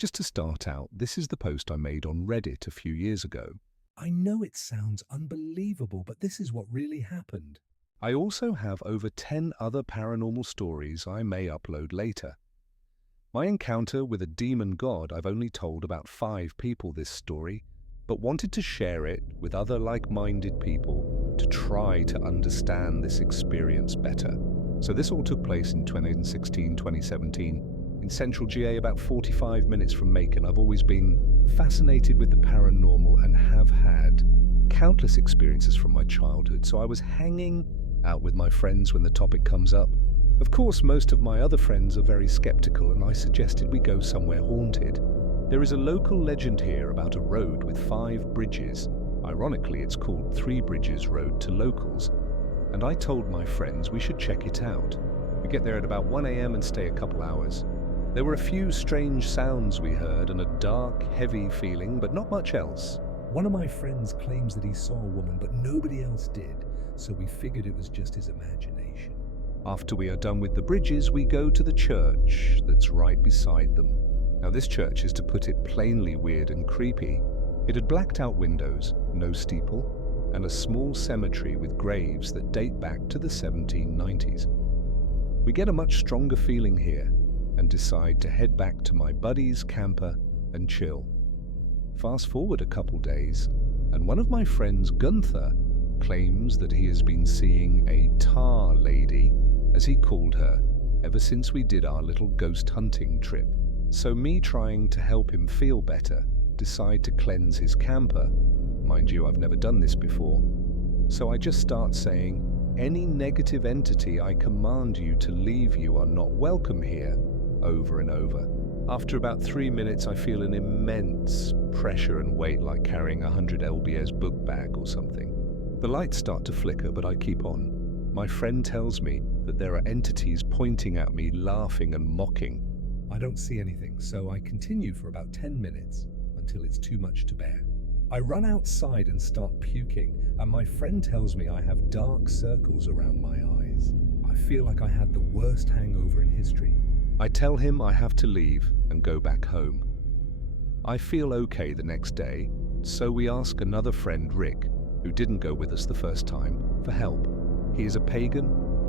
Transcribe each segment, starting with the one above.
Just to start out, this is the post I made on Reddit a few years ago. I know it sounds unbelievable, but this is what really happened. I also have over 10 other paranormal stories I may upload later. My encounter with a demon god, I've only told about 5 people this story, but wanted to share it with other like-minded people to try to understand this experience better. So this all took place in 2016, 2017, in central GA, about 45 minutes from Macon. I've always been fascinated with the paranormal and have had countless experiences from my childhood, so I was hanging out with my friends when the topic comes up. Of course, most of my other friends are very skeptical, and I suggested we go somewhere haunted. There is a local legend here about a road with 5 bridges. Ironically, it's called 3 Bridges Road to locals, and I told my friends we should check it out. We get there at about 1 a.m. and stay a couple hours. There were a few strange sounds we heard and a dark, heavy feeling, but not much else. One of my friends claims that he saw a woman, but nobody else did, so we figured it was just his imagination. After we are done with the bridges, we go to the church that's right beside them. Now, this church is, to put it plainly, weird and creepy. It had blacked out windows, no steeple, and a small cemetery with graves that date back to the 1790s. We get a much stronger feeling here and decide to head back to my buddy's camper and chill. Fast forward a couple days, and one of my friends, Gunther, claims that he has been seeing a tar lady, as he called her, ever since we did our little ghost hunting trip. So me, trying to help him feel better, decide to cleanse his camper. Mind you, I've never done this before. So I just start saying, "Any negative entity, I command you to leave. You are not welcome here," over and over. After about 3 minutes, I feel an immense pressure and weight, like carrying 100 lbs book bag or something. The lights start to flicker, but I keep on. My friend tells me that there are entities pointing at me, laughing and mocking. I don't see anything, so I continue for about 10 minutes until it's too much to bear. I run outside and start puking, and my friend tells me I have dark circles around my eyes. I feel like I had the worst hangover in history. I tell him I have to leave and go back home. I feel okay the next day, so we ask another friend, Rick, who didn't go with us the first time, for help. He is a pagan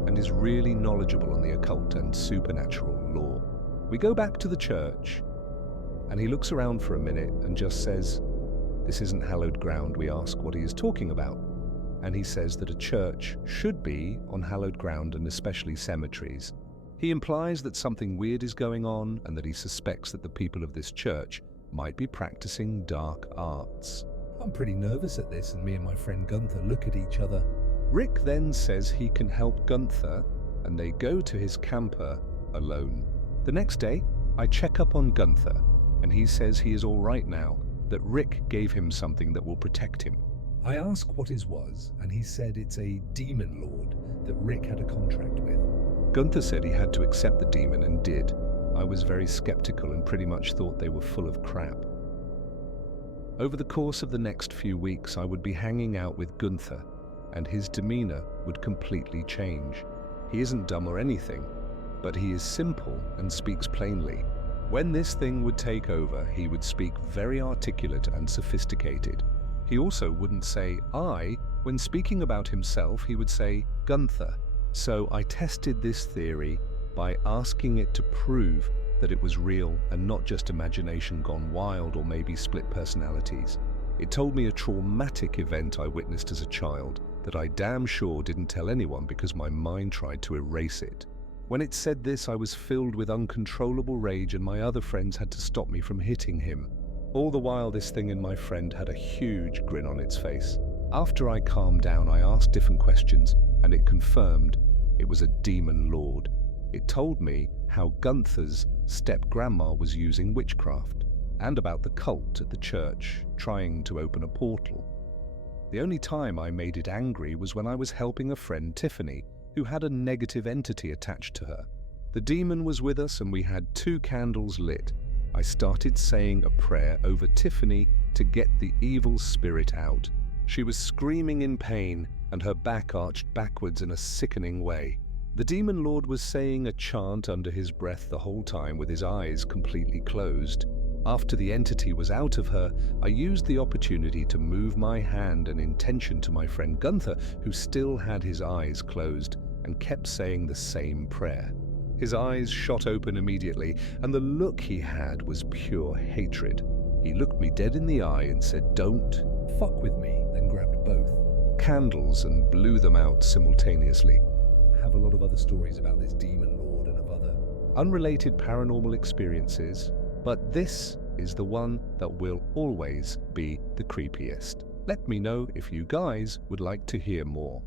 and is really knowledgeable on the occult and supernatural lore. We go back to the church, and he looks around for a minute and just says, "This isn't hallowed ground." We ask what he is talking about, and he says that a church should be on hallowed ground, and especially cemeteries. He implies that something weird is going on and that he suspects that the people of this church might be practicing dark arts. I'm pretty nervous at this, and me and my friend Gunther look at each other. Rick then says he can help Gunther, and they go to his camper alone. The next day, I check up on Gunther, and he says he is all right now, that Rick gave him something that will protect him. I ask what his was, and he said it's a demon lord that Rick had a contract with. Gunther said he had to accept the demon and did. I was very skeptical and pretty much thought they were full of crap. Over the course of the next few weeks, I would be hanging out with Gunther, and his demeanor would completely change. He isn't dumb or anything, but he is simple and speaks plainly. When this thing would take over, he would speak very articulate and sophisticated. He also wouldn't say "I." When speaking about himself, he would say "Gunther." So I tested this theory by asking it to prove that it was real and not just imagination gone wild, or maybe split personalities. It told me a traumatic event I witnessed as a child that I damn sure didn't tell anyone because my mind tried to erase it. When it said this, I was filled with uncontrollable rage, and my other friends had to stop me from hitting him. All the while, this thing in my friend had a huge grin on its face. After I calmed down, I asked different questions, and it confirmed it was a demon lord. It told me how Gunther's step-grandma was using witchcraft, and about the cult at the church trying to open a portal. The only time I made it angry was when I was helping a friend, Tiffany, who had a negative entity attached to her. The demon was with us, and we had 2 candles lit. I started saying a prayer over Tiffany to get the evil spirit out. She was screaming in pain, and her back arched backwards in a sickening way. The demon lord was saying a chant under his breath the whole time with his eyes completely closed. After the entity was out of her, I used the opportunity to move my hand and intention to my friend Gunther, who still had his eyes closed and kept saying the same prayer. His eyes shot open immediately, and the look he had was pure hatred. He looked me dead in the eye and said, "Don't Fuck with me, then grabbed both. candles," and blew them out simultaneously. I have a lot of other stories about this demon lord and of other Unrelated paranormal experiences, but this is the one that will always be the creepiest. Let me know if you guys would like to hear more.